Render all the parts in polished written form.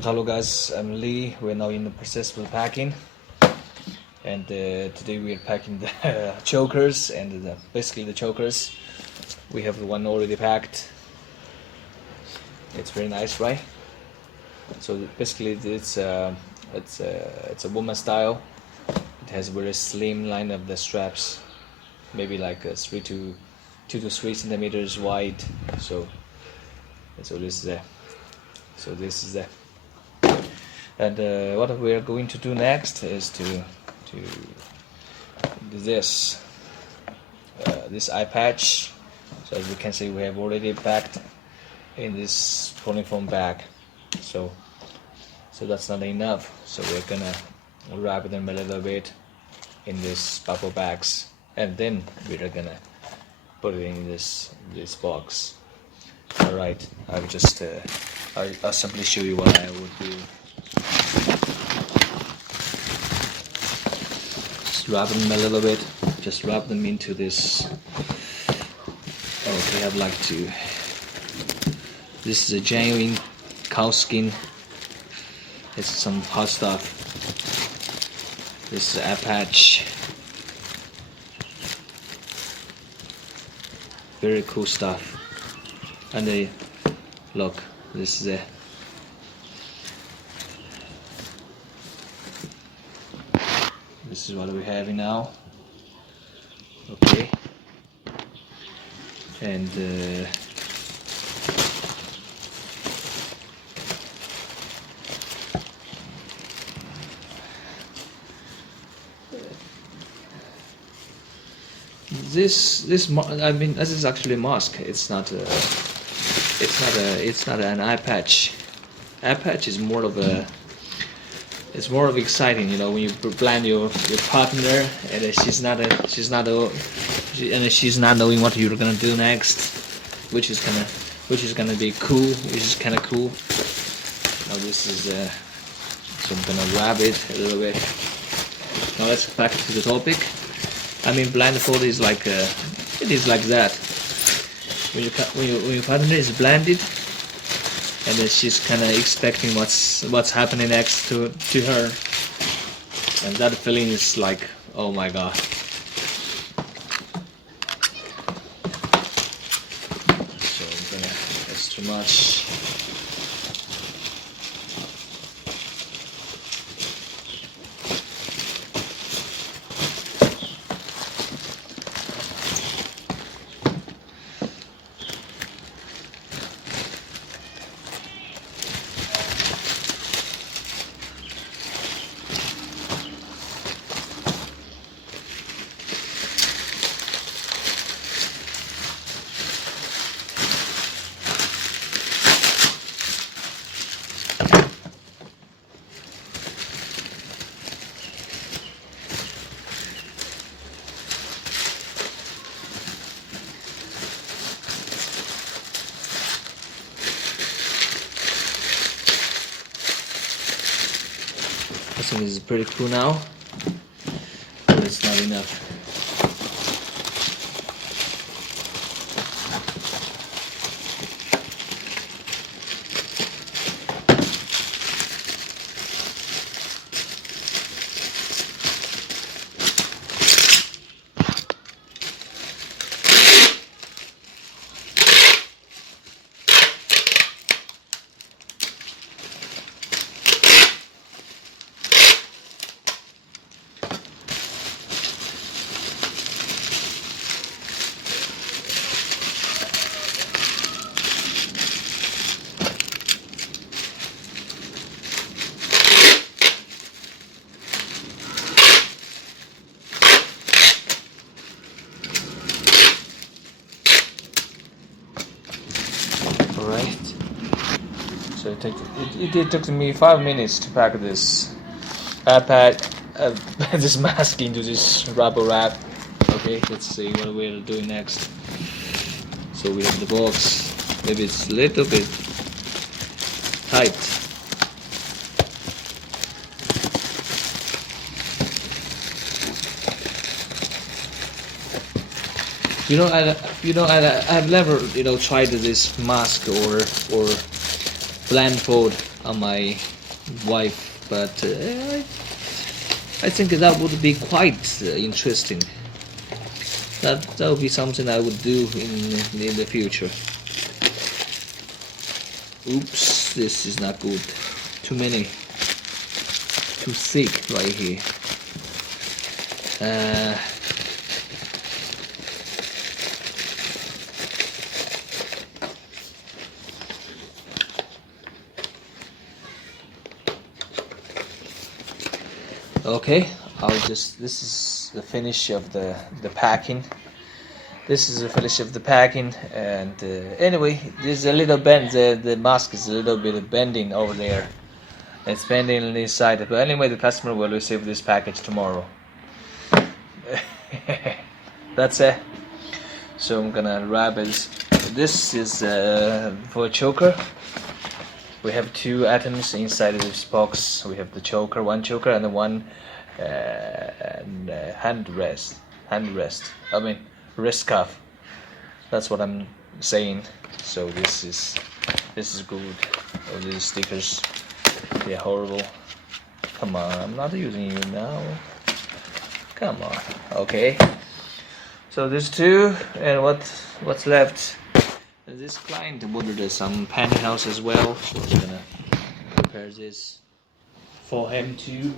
Hello guys, I'm Lee. We're now in the process of packing, and today we are packing the chokers and basically the chokers. We have one already packed. It's very nice, right? So basically it's a woman style. It has a very slim line of the straps, maybe like 2 to 3 centimeters wide. So this is the and what we are going to do next is to do this eye patch. So as you can see, we have already packed in this polyfoam bag. So that's not enough. So we're gonna wrap them a little bit in these bubble bags, and then we're gonna put it in this box. All right, I'll just I'll simply show you what I would do. Just wrap them a little bit. Just wrap them into this. Okay, I'd like to. This is a genuine cow skin. It's some hot stuff. This is eye patch. Very cool stuff. And look, this is it. This is what we have now. Okay. And I mean, this is actually a mask. It's not an eye patch. Eye patch is more of a. It's more of exciting, you know, when you blind your partner and she's not knowing what you're gonna do next, which is gonna be cool, which is kind of cool. Now this is so I'm gonna wrap it a little bit. Now let's get back to the topic. I mean, blindfold is like it is like that. When your partner is blinded, and then she's kind of expecting what's happening next to her, and that feeling is like, oh my god. So that's too much. I think this is pretty cool now, but it's not enough. Alright, so it took me 5 minutes to pack this iPad, this mask into this rubber wrap. Okay, let's see what we're doing next. So we have the box. Maybe it's a little bit tight. I've never tried this mask or blindfold on my wife, but I think that would be quite interesting. That would be something I would do in the future. Oops, this is not good. Too many. Too thick right here. Okay, this is the finish of the packing. This is the finish of the packing, and anyway, there's a little bend. The mask is a little bit bending over there. It's bending on this side, but anyway, the customer will receive this package tomorrow. That's it. So I'm gonna wrap it. This is for a choker. We have 2 items inside of this box. We have the choker, one choker, and the one hand rest. I mean, wrist cuff. That's what I'm saying. So this is good. All these stickers, they're horrible. Come on, I'm not using you now. Come on. Okay. So there's 2, and what's left? This client ordered some pantyhose as well, so I'm gonna prepare this for him too.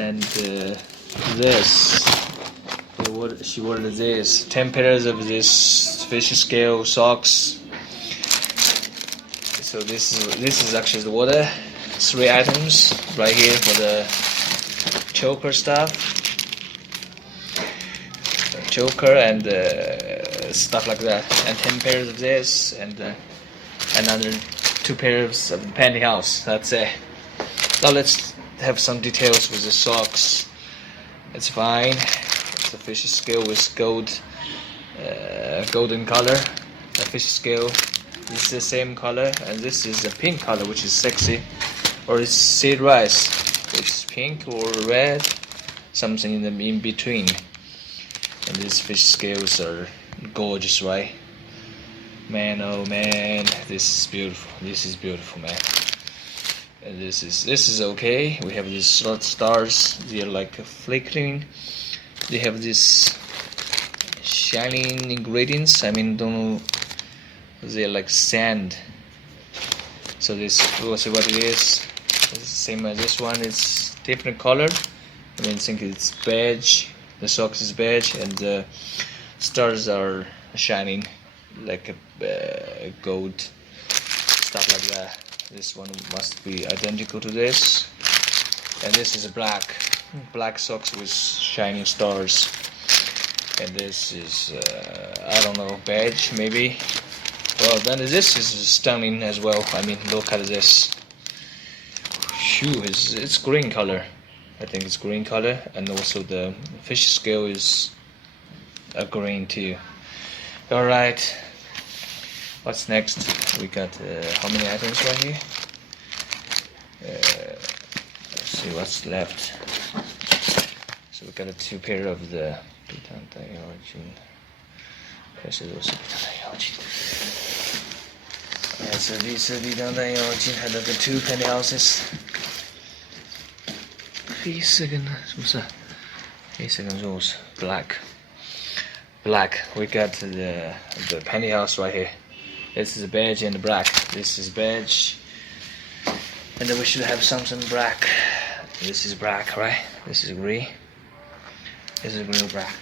And this, she ordered this 10 pairs of this fish scale socks. So this is actually the order. 3 items right here for the choker stuff, choker and stuff like that, and 10 pairs of this, and another 2 pairs of pantyhose. That's it. Now let's have some details with the socks. It's fine. It's a fish scale with golden color. The fish scale. This is the same color, and this is a pink color, which is sexy, or it's seed rice. It's pink or red, something in between. And these fish scales are gorgeous, right? Man, oh man, this is beautiful. This is beautiful, man. And this is okay. We have these stars. They're like flickering. They have this shining ingredients. I mean, don't know. They're like sand. So this, we'll see what it is. It's the same as this one. It's different color. I mean, I think it's beige. The socks is beige, and the stars are shining like a gold, stuff like that. This one must be identical to this, and this is a black socks with shining stars, and this is I don't know, beige maybe. Well, then this is stunning as well. I mean, look at this. Phew, it's green color. I think it's green color, and also the fish scale is a green too. All right. What's next? We got how many items right here? Let's see what's left. So we got a 2 pair of the so these are the 2 pantyhouses. 黑色跟什么色？黑色跟 rose black. We got the pantyhose right here. This is beige and black. This is beige, and then we should have something black. This is black, right? This is green. This is green or black.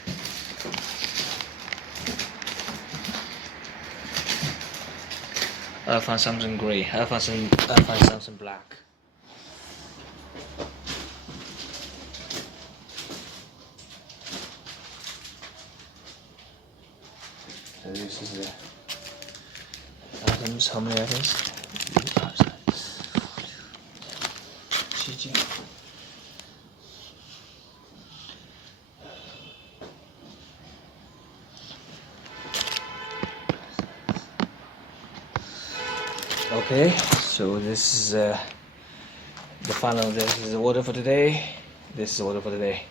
I'll find something gray. I'll find something black. So this is the items. How many items? Okay, so this is the final. This is the order for today. This is the order for today.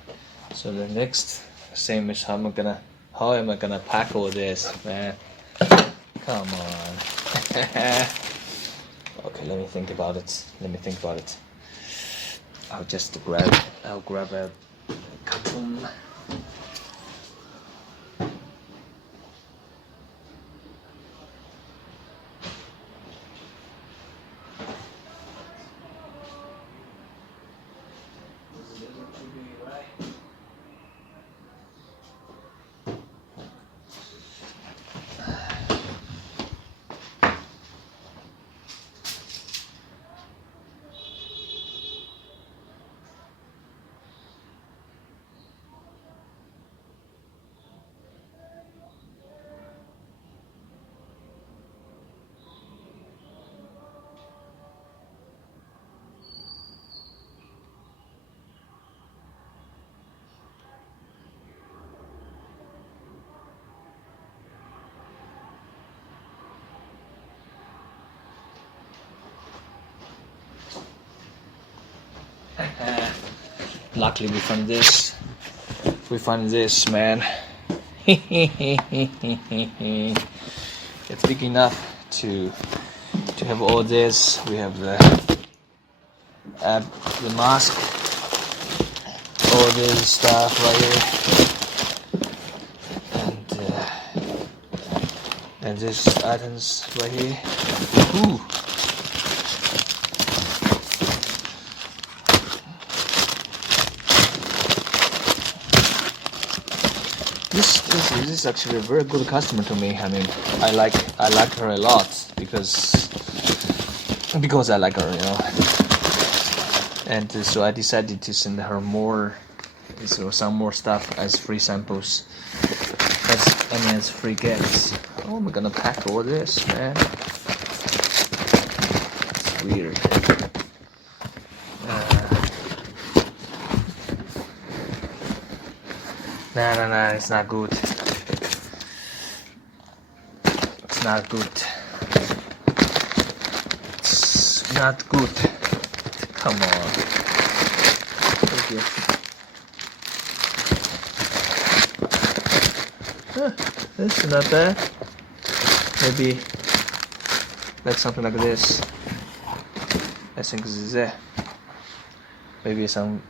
So the next, same as how am I gonna pack all this, man? Come on. Okay, let me think about it. I'll grab a cotton. Luckily we found this. Man. It's big enough to have all this. We have the mask, all this stuff right here, and these items right here. Ooh. This is actually a very good customer to me. I mean, I like her a lot because I like her, you know. And so I decided to send her some more stuff as free samples, as free gifts. Oh, I'm gonna pack all this, man. It's weird. Nah, it's not good. It's not good. It's not good. Come on. Thank you. This is not bad. Maybe like something like this. I think this is it. Maybe some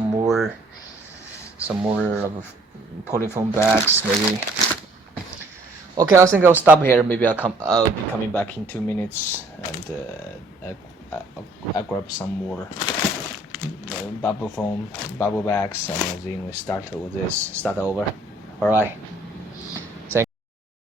more of polyfoam bags, maybe. Okay, I think I'll stop here. Maybe I'll be coming back in 2 minutes, and I'll grab some more bubble bags, and then we start over. All right.